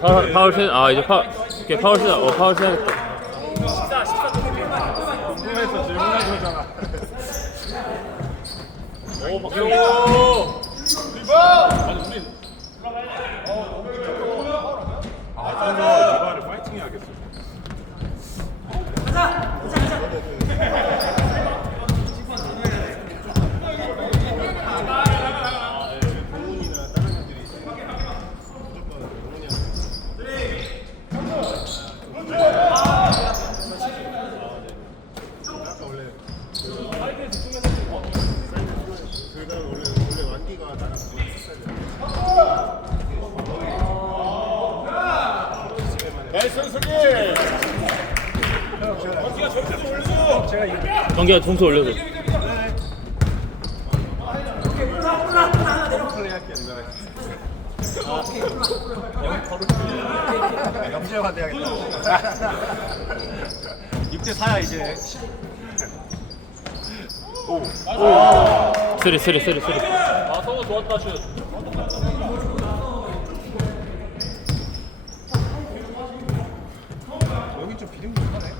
파울 파울 세. 아 이제 파울. 오케이 파울 세. 어 파울 세야겠다. 궁금해서 질문한 거잖아. 오 박경호 아, 저거 리바를 파이팅 해야겠어. 경기가 점수 돼야겠다. 6대 4야 이제. 쓰리 쓰리 쓰리 쓰리. 아 성호 좋았다 슛 여기 좀 비등비등하네.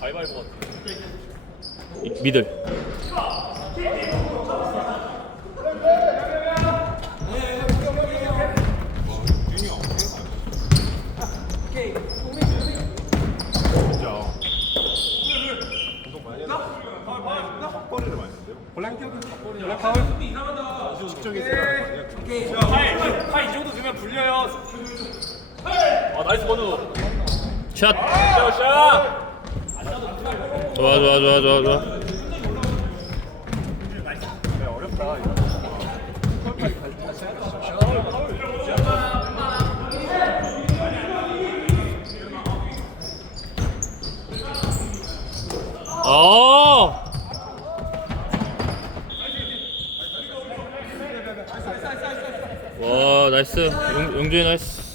가위바위보 같아 이- 미들. 진짜. 운동 많이 했나? 헛거리를 많이 했는데요. 블랑키어도 헛거리. 있어야 파이 이 정도 주면 불려요 아 나이스 번우 샷. 샷 좋아 좋아 좋아 좋아 좋아. 아. 와 나이스 용, 용준이 나이스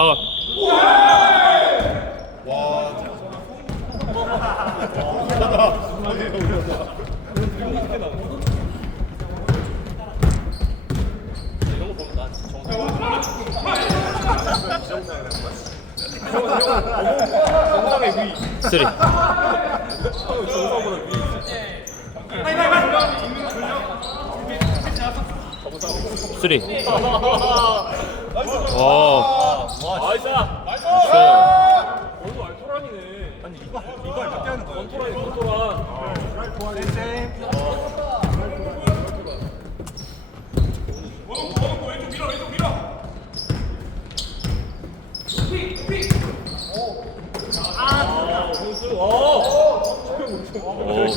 파울 쓰리 쓰리 와 나이스 나이스 굿. 번우 알토란이네 아니 이거 이거 몇개 하는 거야? 컨토란이 컨토란 쌤. 아 선수 어 오.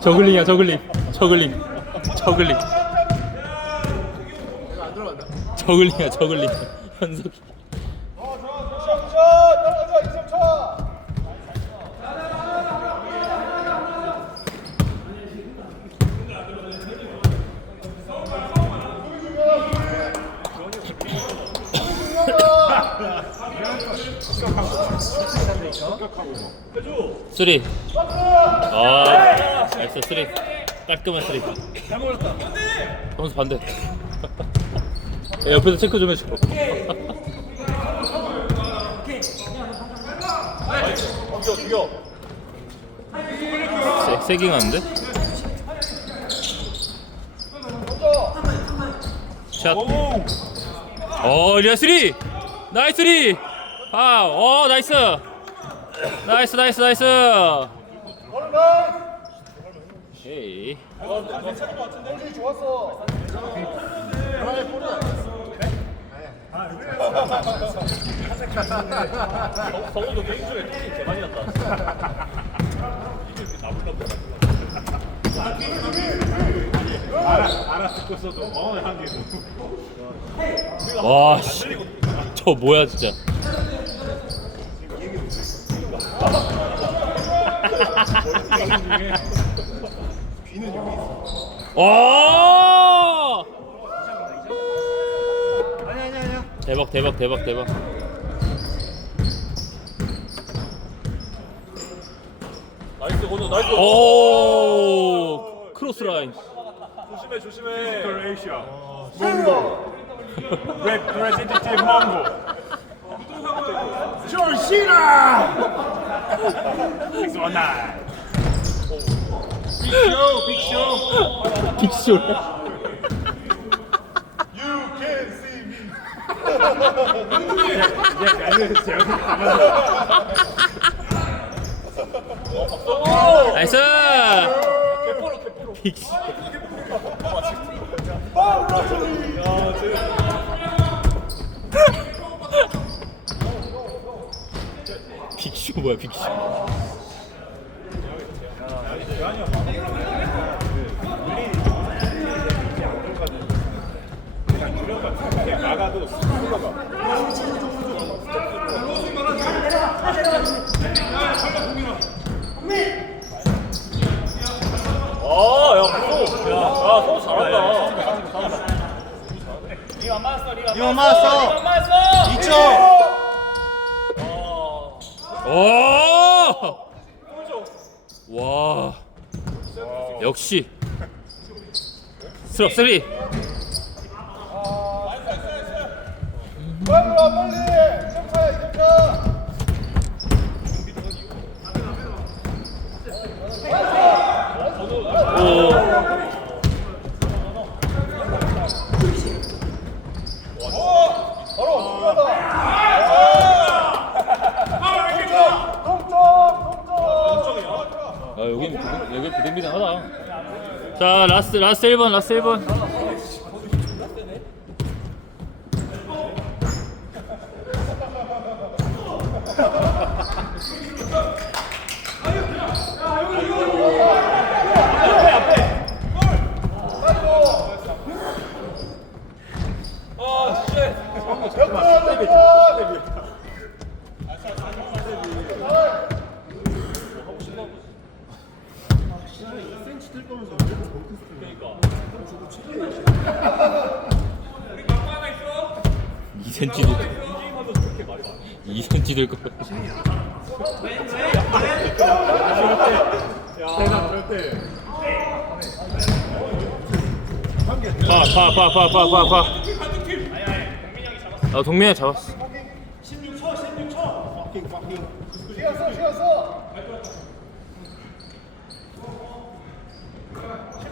저글링이야 저글링. 저글링. 저글링. 저글링이야 저글링. 현석이 쓰리 아 나이스 쓰리 깔끔한 쓰리 점수 반대 야, 옆에서 체크 좀 해줘 죽여 세, 세깅 하는데? 샷. 어, 리아 쓰리! 나이스 쓰리! 아, 어, 나이스! 나이스, 나이스, 나이스! 와, 씨. 저 뭐야, 진짜. 와! 아니 아니 아니야. 대박 대박 대박 대박. 나이스 건우 나이스. 오! 크로스 라인. 조심해 조심해. 크로에이시 아. 조시나. 엑스원나이. 빅쇼 빅쇼. 빅쇼. You can see me. 이제 알려서 제가 가만. 나이스! 빅쇼. 빅쇼 뭐야. 나가도 흘러가. 아야 무서워. 야 서우 잘한다. 이거 맞았어. 맞았어. 2초. 오! 와. 역시. 스럽 쓰리. 빨리 와 빨리. 점차야 점차. 오. 바로 중요하다. 동점 동점. 아 여기 비등비등하다. 자 라스트 라스트 1번 라스트 1번. 이 c m 도 2cm 될 거야. 대단 그럴 때. 파파파파파파 파. 아 동민이 잡았어. 쉬었어 쉬었어.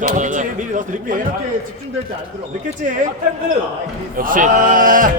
자, 자. 미리 넣어 드릴게. 이렇게 집중될 때 안 들어. 늦겠지? 역시. 아.